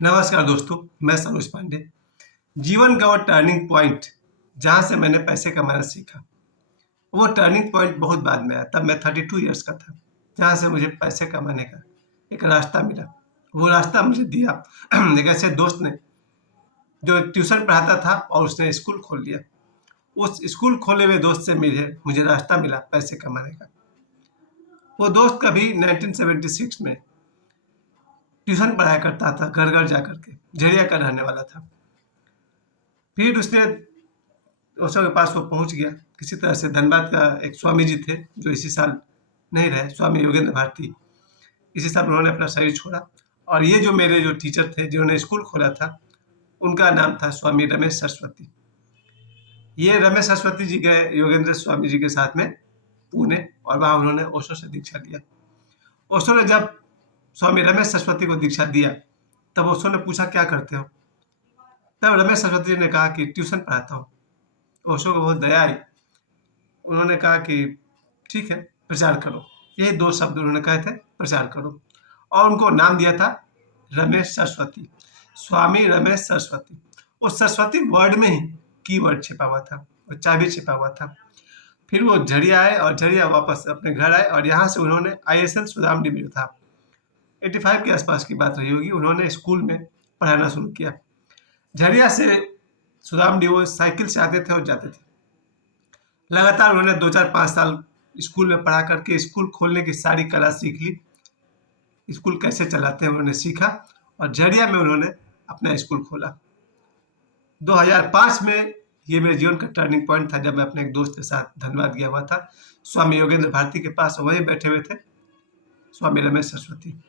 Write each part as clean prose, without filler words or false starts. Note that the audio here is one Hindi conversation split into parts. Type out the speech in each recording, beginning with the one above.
नमस्कार दोस्तों, मैं सरोज पांडे। जीवन का वो टर्निंग पॉइंट जहाँ से मैंने पैसे कमाना सीखा, वो टर्निंग पॉइंट बहुत बाद में आया। तब मैं 32 इयर्स का था, जहाँ से मुझे पैसे कमाने का एक रास्ता मिला। वो रास्ता मुझे दिया एक ऐसे दोस्त ने, जो एक ट्यूशन पढ़ाता था और उसने स्कूल खोल लिया। उस स्कूल खोले हुए दोस्त से मुझे मुझे रास्ता मिला पैसे कमाने का। वो दोस्त कभी 1976 में ट्यूशन पढ़ाया करता था, घर घर जा करके, झेड़िया का रहने वाला था। फिर उसने ओशो के पास वो पहुंच गया। किसी तरह से धनबाद का एक स्वामी जी थे, जो इसी साल नहीं रहे, स्वामी योगेंद्र भारती। इसी साल उन्होंने अपना शरीर छोड़ा। और ये जो मेरे जो टीचर थे, जिन्होंने स्कूल खोला था, उनका नाम था स्वामी रमेश सरस्वती। ये रमेश सरस्वती जी गए योगेंद्र स्वामी जी के साथ में पुणे, और वहाँ उन्होंने ओशो से दीक्षा लिया। ओशो ने जब स्वामी रमेश सरस्वती को दीक्षा दिया, तब ओशो ने पूछा, क्या करते हो? तब रमेश सरस्वती जी ने कहा कि ट्यूशन पढ़ाता हूँ। ओशो को बहुत दया आई। उन्होंने कहा कि ठीक है, प्रचार करो। यही दो शब्द उन्होंने कहे थे, प्रचार करो। और उनको नाम दिया था रमेश सरस्वती, स्वामी रमेश सरस्वती। उस सरस्वती वर्ड में ही कीवर्ड छिपा हुआ था, और चाबी छिपा हुआ था। फिर वो झरिया आए और झरिया वापस अपने घर आए, और यहाँ से उन्होंने ISL सुदामडी में जो था 85 के आसपास की बात रही होगी, उन्होंने स्कूल में पढ़ाना शुरू किया। झरिया से सुदामडी वो साइकिल से आते थे और जाते थे। लगातार उन्होंने 2 4 5 साल स्कूल में पढ़ा करके स्कूल खोलने की सारी कला सीख ली। स्कूल कैसे चलाते हैं उन्होंने सीखा, और झरिया में उन्होंने अपना स्कूल खोला। 2005 में ये मेरे जीवन का टर्निंग पॉइंट था, जब मैं अपने एक दोस्त के साथ धनबाद गया हुआ था, स्वामी योगेंद्र भारती के पास। वहीं बैठे हुए थे स्वामी रमेश सरस्वती।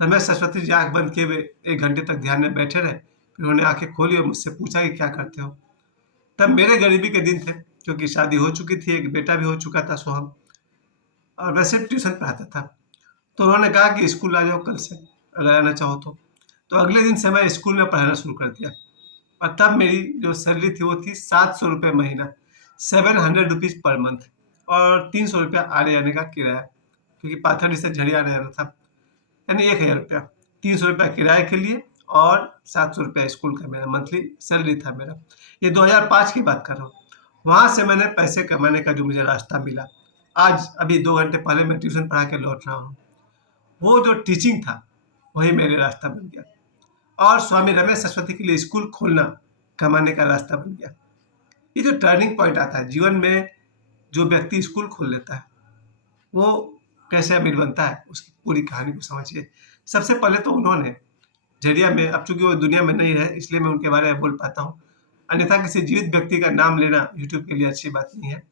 रमेश सरस्वती जी आंख बंद किए हुए 1 घंटे तक ध्यान में बैठे रहे। फिर उन्होंने आंखें खोली और मुझसे पूछा कि क्या करते हो? तब मेरे गरीबी के दिन थे, क्योंकि शादी हो चुकी थी, एक बेटा भी हो चुका था, सोहम, और वैसे ट्यूशन पढ़ाता था। तो उन्होंने कहा कि स्कूल आ जाओ कल से, अगर आना चाहो तो। तो अगले दिन से मैं स्कूल में पढ़ाना शुरू कर दिया। और तब मेरी जो सैलरी थी वो थी 700 रुपये महीना, 700 रुपीज़ पर मंथ, और 300 रुपया आने जाने का किराया, क्योंकि पाथरडी से झड़िया आने जाना था। यानी 1000 रुपया, 300 रुपया किराए के लिए, और 700 रुपया स्कूल का मेरा मंथली सैलरी था मेरा। ये 2005 की बात कर रहा हूँ। वहाँ से मैंने पैसे कमाने का जो मुझे रास्ता मिला, आज अभी 2 घंटे पहले मैं ट्यूशन पढ़ा के लौट रहा हूँ। वो जो टीचिंग था, वही मेरे रास्ता बन गया। और स्वामी रमेश सरस्वती के लिए स्कूल खोलना कमाने का रास्ता बन गया। ये जो टर्निंग पॉइंट आता है जीवन में, जो व्यक्ति स्कूल खोल लेता है, वो कैसे अमीर बनता है, उसकी पूरी कहानी को समझिए। सबसे पहले तो उन्होंने झरिया में, अब चूंकि वो दुनिया में नहीं रहे इसलिए मैं उनके बारे में बोल पाता हूँ, अन्यथा किसी जीवित व्यक्ति का नाम लेना यूट्यूब के लिए अच्छी बात नहीं है।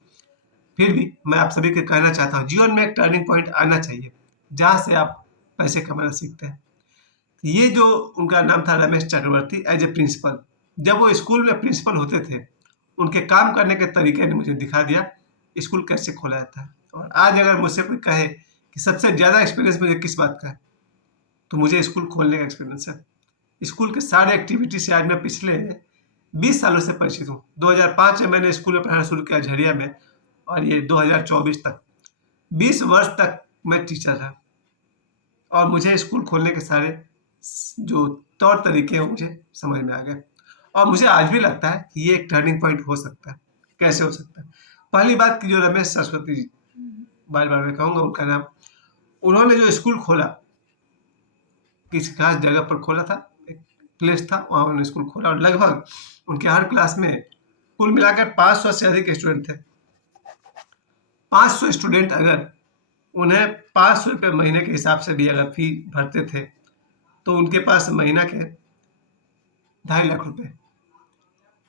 फिर भी मैं आप सभी को कहना चाहता हूँ, जीवन में एक टर्निंग पॉइंट आना चाहिए, जहाँ से आप पैसे कमाना सीखते हैं। ये जो उनका नाम था रमेश चक्रवर्ती, एज ए प्रिंसिपल, जब वो स्कूल में प्रिंसिपल होते थे, उनके काम करने के तरीके ने मुझे दिखा दिया स्कूल कैसे खोला जाता है। और आज अगर मुझसे कोई कहे कि सबसे ज़्यादा एक्सपीरियंस मुझे किस बात का है, तो मुझे स्कूल खोलने का एक्सपीरियंस है। स्कूल के सारे एक्टिविटी से आज मैं पिछले 20 सालों से परिचित हूँ। 2005 में मैंने स्कूल में पढ़ाना शुरू किया झरिया में, और ये 2024 तक 20 वर्ष तक मैं टीचर रहा। और मुझे स्कूल खोलने के सारे जो तौर तरीके हैं मुझे समझ में आ गए। और मुझे आज भी लगता है कि ये एक टर्निंग पॉइंट हो सकता है। कैसे हो सकता है? पहली बात कि जो रमेश सरस्वती जी, बार बार मैं कहूँगा उनका नाम, उन्होंने जो स्कूल खोला, किसी खास जगह पर खोला था, एक प्लेस था, वहाँ उन्होंने स्कूल खोला, और लगभग उनके हर क्लास में कुल मिलाकर 500 से अधिक स्टूडेंट थे। 500 स्टूडेंट अगर उन्हें 500 रुपये महीने के हिसाब से भी अगर फी भरते थे, तो उनके पास महीना के 2.5 लाख रुपए।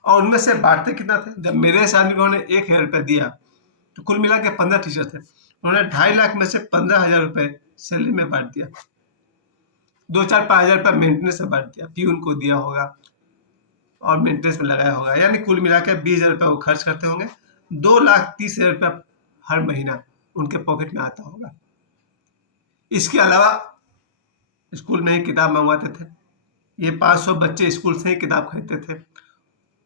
और उनमें से बांटते कितना थे? जब मेरे साथ में उन्होंने 1,000 रुपये दिया, तो कुल मिला के 15 टीचर थे, उन्होंने 2.5 लाख में से 15,000 रुपये सैलरी में बांट दिया। 2 4 5 हज़ार रुपये मेंटेनेंस में बांट दिया, पीयून को दिया होगा और मेंटेनेंस में लगाया होगा, यानी कुल मिला के 20,000 रुपये वो खर्च करते होंगे। 2,30,000 रुपये हर महीना उनके पॉकेट में आता होगा। इसके अलावा स्कूल में ही किताब मंगवाते थे। ये 500 बच्चे स्कूल से ही किताब खरीदते थे,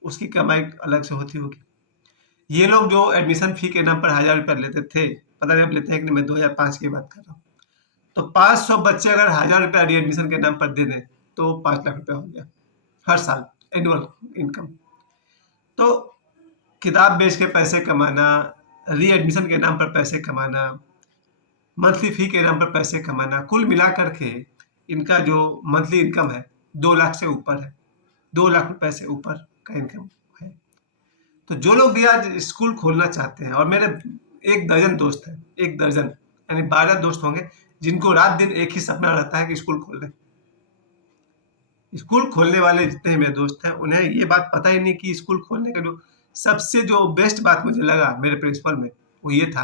उसकी कमाई अलग से होती होगी। ये लोग जो एडमिशन फी के नाम पर 1,000 रुपये लेते थे, पता नहीं अब लेते हैं कि नहीं, मैं 2005 की बात कर रहा हूँ। तो 500 बच्चे अगर 1,000 रुपये एडमिशन के नाम पर दे दें, तो 5 लाख रुपए हो गया हर साल एनुअल इनकम। तो किताब बेच के पैसे कमाना, रीएडमिशन के नाम पर पैसे कमाना, मंथली फी के नाम पर पैसे कमाना, कुल मिला करके इनका जो मंथली इनकम है 2 लाख से ऊपर है, 2 लाख रुपए से ऊपर का इनकम है। तो जो लोग भी आज स्कूल खोलना चाहते हैं, और मेरे 1 दर्जन दोस्त हैं, 1 दर्जन यानी 12 दोस्त होंगे जिनको रात दिन एक ही सपना रहता है कि स्कूल खोल लें। स्कूल खोलने वाले जितने मेरे दोस्त हैं उन्हें ये बात पता ही नहीं कि स्कूल खोलने का जो बेस्ट बात मुझे लगा मेरे प्रिंसिपल में वो ये था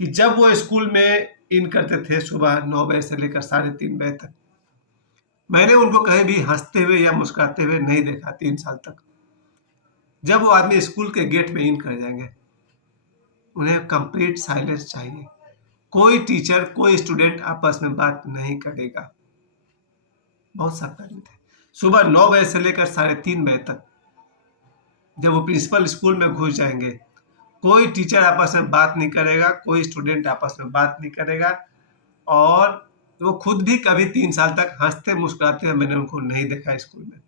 कि जब वो स्कूल में इन करते थे सुबह 9 बजे से लेकर 3:30 बजे तक, मैंने उनको कहीं भी हंसते हुए या मुस्कुराते हुए नहीं देखा 3 साल तक। जब वो आदमी स्कूल के गेट में इन कर जाएंगे, उन्हें कंप्लीट साइलेंस चाहिए, कोई टीचर कोई स्टूडेंट आपस में बात नहीं करेगा। बहुत सख्त आदमी थे। सुबह 9 बजे से लेकर 3:30 बजे तक जब वो प्रिंसिपल स्कूल में घुस जाएंगे, कोई टीचर आपस में बात नहीं करेगा, कोई स्टूडेंट आपस में बात नहीं करेगा, और वो खुद भी कभी 3 साल तक हंसते मुस्कुराते हुए मैंने उनको नहीं देखा स्कूल में।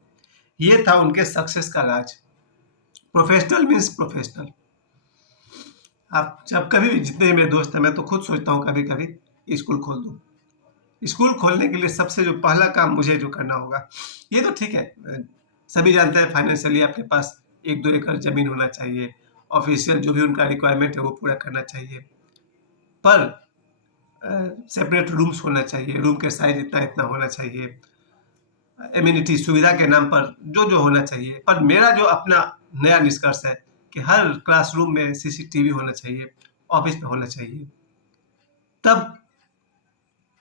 ये था उनके सक्सेस का राज। Professional means professional. आप जब कभी भी, जितने मेरे दोस्त हैं, मैं तो खुद सोचता हूँ कभी कभी स्कूल खोल दूँ। स्कूल खोलने के लिए सबसे जो पहला काम मुझे जो करना होगा, ये तो ठीक है, सभी जानते हैं फाइनेंशियली आपके पास 1-2 एकड़ जमीन होना चाहिए, ऑफिशियल जो भी उनका रिक्वायरमेंट है वो पूरा करना चाहिए, पर सेपरेट रूम्स होना चाहिए, रूम के साइज इतना इतना होना चाहिए, एम्यूनिटी सुविधा के नाम पर जो जो होना चाहिए। पर मेरा जो अपना नया निष्कर्ष है कि हर क्लासरूम में सीसीटीवी होना चाहिए, ऑफिस में होना चाहिए, तब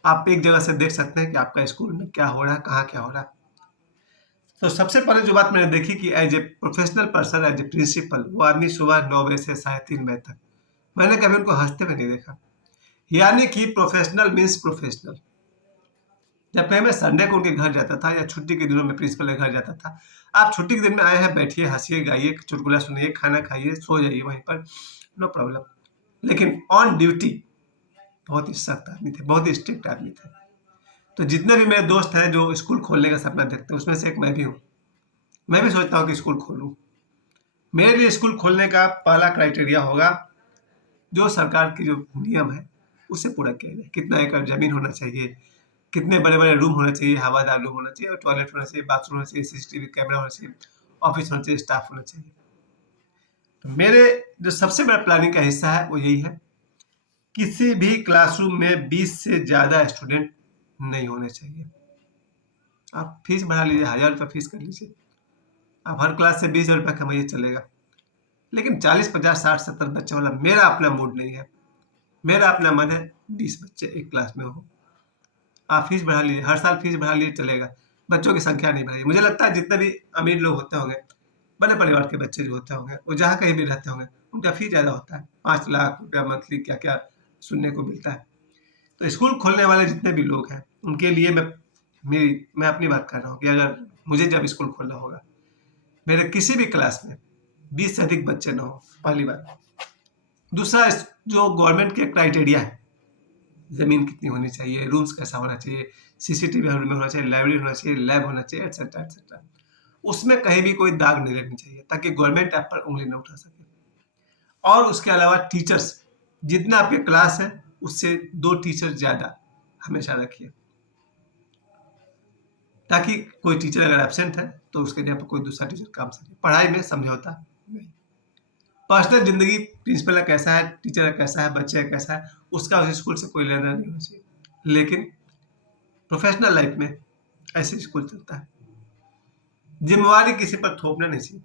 आप एक जगह से देख सकते हैं कि आपका स्कूल में क्या हो रहा है, कहाँ क्या हो रहा है। तो सबसे पहले जो बात मैंने देखी कि as a professional person, as a principal, वो आदमी सुबह 9 बजे से 3:30 बजे तक, मैंने कभी उनको हंसते हुए नहीं देखा। यानी कि प्रोफेशनल मीन्स प्रोफेशनल। जब कहीं मैं संडे को उनके घर जाता था या छुट्टी के दिनों में प्रिंसिपल के घर जाता था, आप छुट्टी के दिन में आए हैं, बैठिए, हंसिए, गाइए, चुटकुला सुनिए, खाना खाइए, सो जाइए वहीं पर, नो प्रॉब्लम। लेकिन ऑन ड्यूटी बहुत ही सख्त आदमी थे, बहुत ही स्ट्रिक्ट आदमी थे। तो जितने भी मेरे दोस्त हैं जो स्कूल खोलने का सपना देखते हैं, उसमें से एक मैं भी हूँ। मैं भी सोचता हूँ कि स्कूल खोलूँ। मेरे लिए स्कूल खोलने का पहला क्राइटेरिया होगा जो सरकार की जो नियम है उसे पूरा किया जाए। कितना एकड़ जमीन होना चाहिए, कितने बड़े बड़े रूम होना चाहिए, हवादार रूम होना चाहिए, और टॉयलेट होना चाहिए, बाथरूम होना चाहिए, सीसीटीवी कैमरा होना चाहिए, ऑफिस होना चाहिए, स्टाफ होना चाहिए। तो मेरे जो सबसे बड़ा प्लानिंग का हिस्सा है वो यही है, किसी भी क्लासरूम में 20 से ज़्यादा स्टूडेंट नहीं होने चाहिए। आप फीस बढ़ा लीजिए, 1000 रुपये फीस कर लीजिए, आप हर क्लास से 20,000 रुपये कमाइए, चलेगा। लेकिन 40, 50, 60, 70 बच्चों वाला मेरा अपना मूड नहीं है। मेरा अपना मन है 20 बच्चे एक क्लास में हो। आप फीस बढ़ा लीजिए, हर साल फीस बढ़ा लीजिए, चलेगा, बच्चों की संख्या नहीं बढ़ेगी। मुझे लगता है जितने भी अमीर लोग होते होंगे, बड़े परिवार के बच्चे जो होते होंगे, वो जहाँ कहीं भी रहते होंगे, उनका फीस ज़्यादा होता है, 5 लाख रुपया मंथली, क्या क्या सुनने को मिलता है। तो स्कूल खोलने वाले जितने भी लोग हैं, उनके लिए मैं अपनी बात कर रहा हूँ कि अगर मुझे जब स्कूल खोलना होगा, मेरे किसी भी क्लास में 20 से अधिक बच्चे ना हो, पहली बात। दूसरा, जो गवर्नमेंट के क्राइटेरिया है, ज़मीन कितनी होनी चाहिए, रूम्स कैसा होना चाहिए, सीसीटीवी हर रूम में होना चाहिए, लाइब्रेरी होना चाहिए, लैब होना चाहिए, एटसेट्रा एटसेट्रा, उसमें कहीं भी कोई दाग नहीं लगनी चाहिए, ताकि गवर्नमेंट आप पर उंगली न उठा सके। और उसके अलावा टीचर्स, जितना आपके क्लास है उससे 2 टीचर ज़्यादा हमेशा रखिए, ताकि कोई टीचर अगर एब्सेंट है तो उसके जगह पर कोई दूसरा टीचर काम सके। पढ़ाई में समझौता नहीं। पर्सनल जिंदगी प्रिंसिपल का कैसा है, कैसा है, बच्चे का कैसा है, उसका उस स्कूल से कोई लेना नहीं होना चाहिए। लेकिन प्रोफेशनल लाइफ में ऐसे स्कूल चलता है। जिम्मेवारी किसी पर थोपना नहीं चाहिए।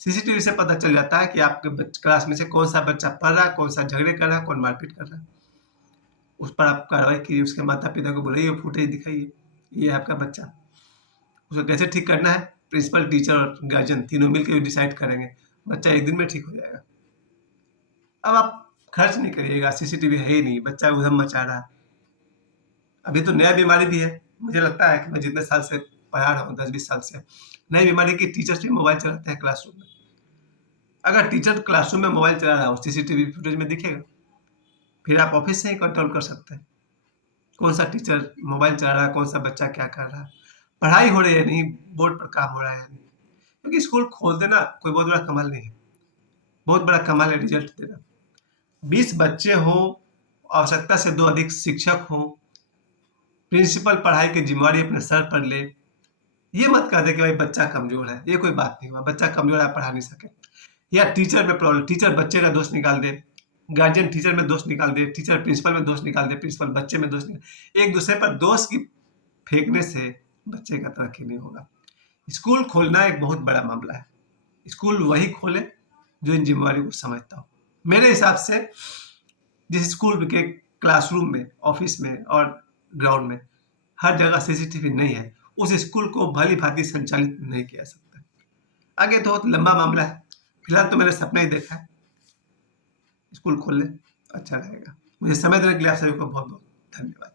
सीसीटीवी से पता चल जाता है कि आपके क्लास में से कौन सा बच्चा पढ़ रहा है, कौन सा झगड़े कर रहा है, कौन मारपीट कर रहा है। उस पर आप कार्रवाई कीजिए, उसके माता पिता को बुलाइए, फुटेज दिखाइए, ये है आपका बच्चा। उसको कैसे ठीक करना है, प्रिंसिपल, टीचर और गार्जियन तीनों मिलकर डिसाइड करेंगे, बच्चा एक दिन में ठीक हो जाएगा। अब आप खर्च नहीं करिएगा, सीसीटीवी है ही नहीं, बच्चा उधम मचा रहा है। अभी तो नया बीमारी भी है, मुझे लगता है कि मैं जितने साल से पढ़ा रहा हूँ, 10-20 साल से, नई बीमारी की टीचर्स भी मोबाइल चलाते हैं क्लासरूम में। अगर टीचर क्लासरूम में मोबाइल चला रहा हो, सीसीटीवी फुटेज में दिखेगा, फिर आप ऑफिस से ही कंट्रोल कर सकते हैं कौन सा टीचर मोबाइल चला रहा है, कौन सा बच्चा क्या कर रहा है। पढ़ाई हो रही है नहीं, बोर्ड पर काम हो रहा है नहीं, क्योंकि स्कूल खोल देना कोई बहुत बड़ा कमाल नहीं है, बहुत बड़ा कमाल है रिजल्ट देना। 20 बच्चे हो, आवश्यकता से 2 अधिक शिक्षक हो, प्रिंसिपल पढ़ाई की जिम्मेवारी अपने सर पर ले, ये मत कह दे कि भाई बच्चा कमजोर है, ये कोई बात नहीं हुआ, बच्चा कमजोर है, आप पढ़ा नहीं सके, या टीचर में प्रॉब्लम, टीचर बच्चे का दोष निकाल दे, गार्जियन टीचर में दोष निकाल दे, टीचर प्रिंसिपल में दोष निकाल दे, प्रिंसिपल बच्चे में दोष निकाल, एक दूसरे पर दोष की फेंकने से बच्चे का तरक्की नहीं होगा। स्कूल खोलना एक बहुत बड़ा मामला है, स्कूल वही खोले जो इन जिम्मेवारी को समझता हो। मेरे हिसाब से जिस स्कूल के क्लासरूम में, ऑफिस में और ग्राउंड में हर जगह सीसीटीवी नहीं है, उस स्कूल को भली भांति संचालित नहीं किया सकता। आगे तो बहुत लंबा मामला है, फिलहाल तो मैंने सपना ही देखा है, स्कूल खोल ले अच्छा रहेगा। मुझे समय देने के लिए आप सभी को बहुत बहुत धन्यवाद।